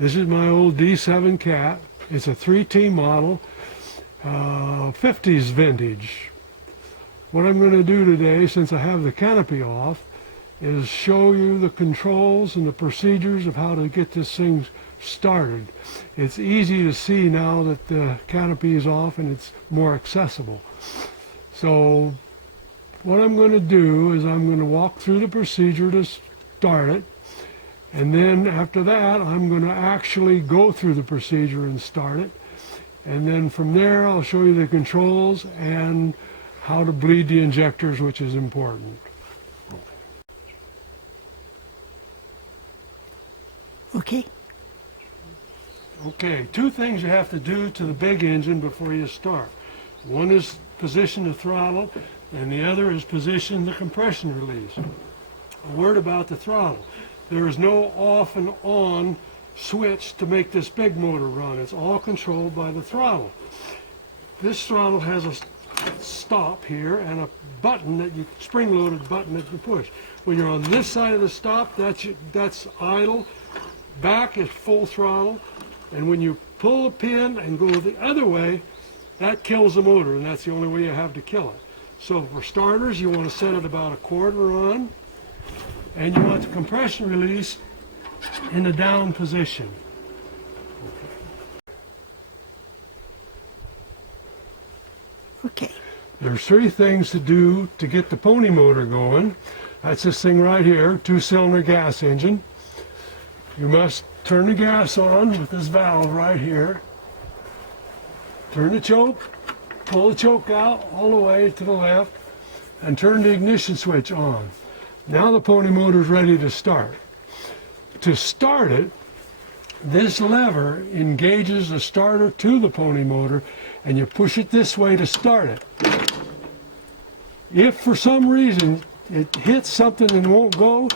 This is my old D7 cat. It's a 3T model, 50s vintage. What I'm going to do today, since I have the canopy off, is show you the controls and the procedures of how to get this thing started. It's easy to see now that the canopy is off and it's more accessible. So what I'm going to do is I'm going to walk through the procedure to start it, and then after that I'm going to actually go through the procedure and start it, and then from there I'll show you the controls and how to bleed the injectors, which is important. Okay. Okay, two things you have to do to the big engine before you start. One is position the throttle, and the other is position the compression release. A word about the throttle. There is no off and on switch to make this big motor run. It's all controlled by the throttle. This throttle has a stop here and a button that you, spring-loaded button that you push. When you're on this side of the stop, that's idle. Back is full throttle, and when you pull the pin and go the other way, that kills the motor, and that's the only way you have to kill it. So for starters, you want to set it about a quarter on, and you want the compression release in the down position. Okay. There's three things to do to get the pony motor going. That's this thing right here, two-cylinder gas engine. You must turn the gas on with this valve right here. Turn the choke, pull the choke out all the way to the left, and turn the ignition switch on. Now the pony motor is ready to start. To start it, this lever engages the starter to the pony motor, and you push it this way to start it. If for some reason it hits something and won't go,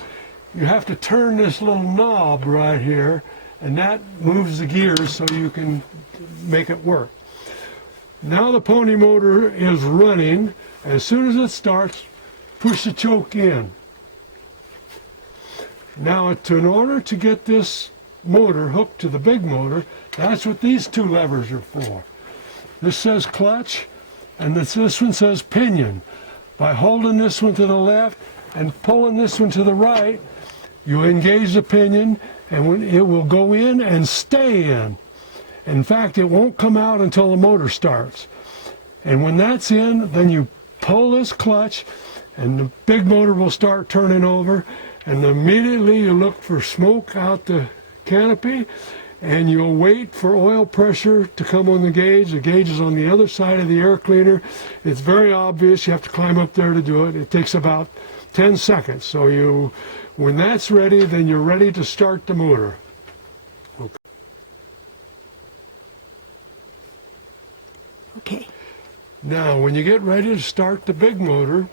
you have to turn this little knob right here, and that moves the gears so you can make it work. Now the pony motor is running. As soon as it starts, push the choke in. Now, in order to get this motor hooked to the big motor, that's what these two levers are for. This says clutch, and this one says pinion. By holding this one to the left and pulling this one to the right, you engage the pinion, and it will go in and stay in. In fact, it won't come out until the motor starts. And when that's in, then you pull this clutch, and the big motor will start turning over, and immediately you look for smoke out the canopy, and you'll wait for oil pressure to come on the gauge. The gauge is on the other side of the air cleaner. It's very obvious. You have to climb up there to do it. It takes about 10 seconds. So when that's ready, then you're ready to start the motor. Okay. Okay. Now, when you get ready to start the big motor,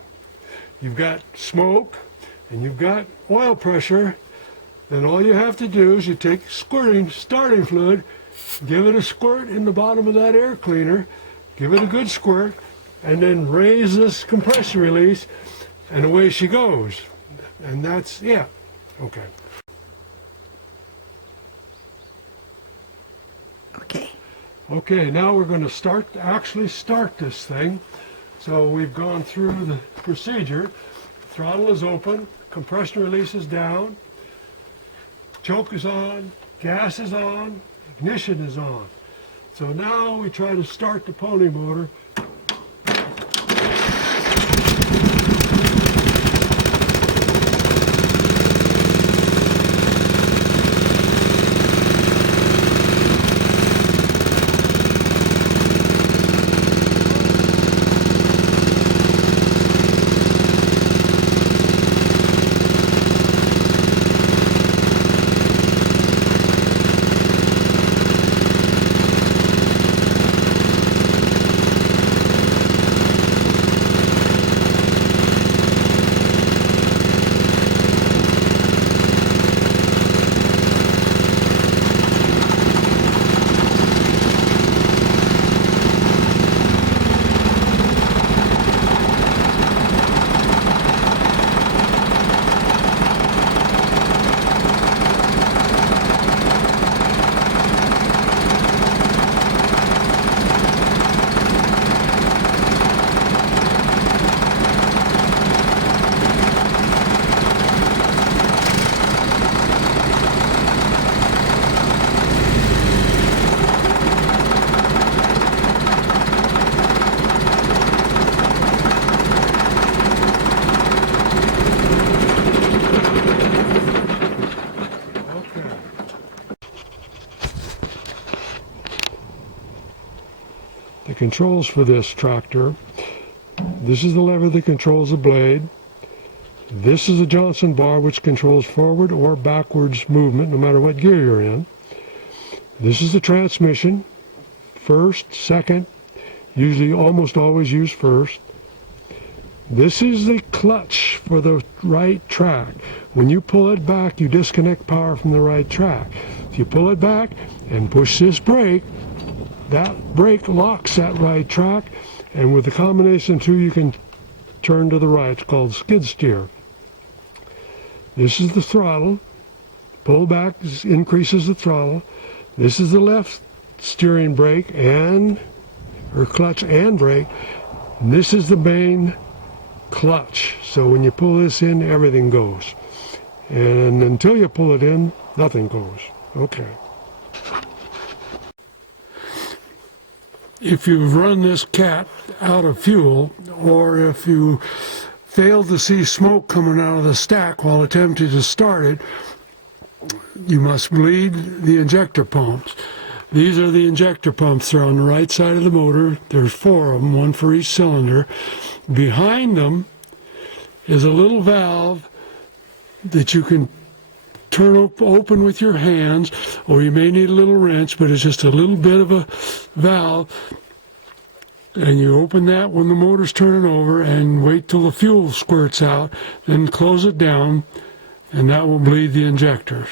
you've got smoke and you've got oil pressure. Then all you have to do is you take starting fluid, give it a squirt in the bottom of that air cleaner, give it a good squirt, and then raise this compression release, and away she goes. And that's it. Okay. Okay. Okay, now we're going to actually start this thing. So we've gone through the procedure. Throttle is open, compression release is down, choke is on, gas is on, ignition is on. So now we try to start the pony motor. controls for this tractor. This is the lever that controls the blade. This is a Johnson bar which controls forward or backwards movement no matter what gear you're in. This is the transmission, first, second, usually almost always use first. This is the clutch for the right track. When you pull it back, you disconnect power from the right track. If you pull it back and push this brake, that brake locks that right track, and with the combination of two, you can turn to the right. It's called skid steer. This is the throttle. Pull back increases the throttle. This is the left steering brake or clutch and brake. And this is the main clutch. So when you pull this in, everything goes. And until you pull it in, nothing goes. Okay. If you've run this cat out of fuel, or if you fail to see smoke coming out of the stack while attempting to start it, you must bleed the injector pumps. These are the injector pumps. They're on the right side of the motor. There's 4 of them, one for each cylinder. Behind them is a little valve that you can turn open with your hands, or you may need a little wrench, but it's just a little bit of a valve. And you open that when the motor's turning over and wait till the fuel squirts out, then close it down, and that will bleed the injectors.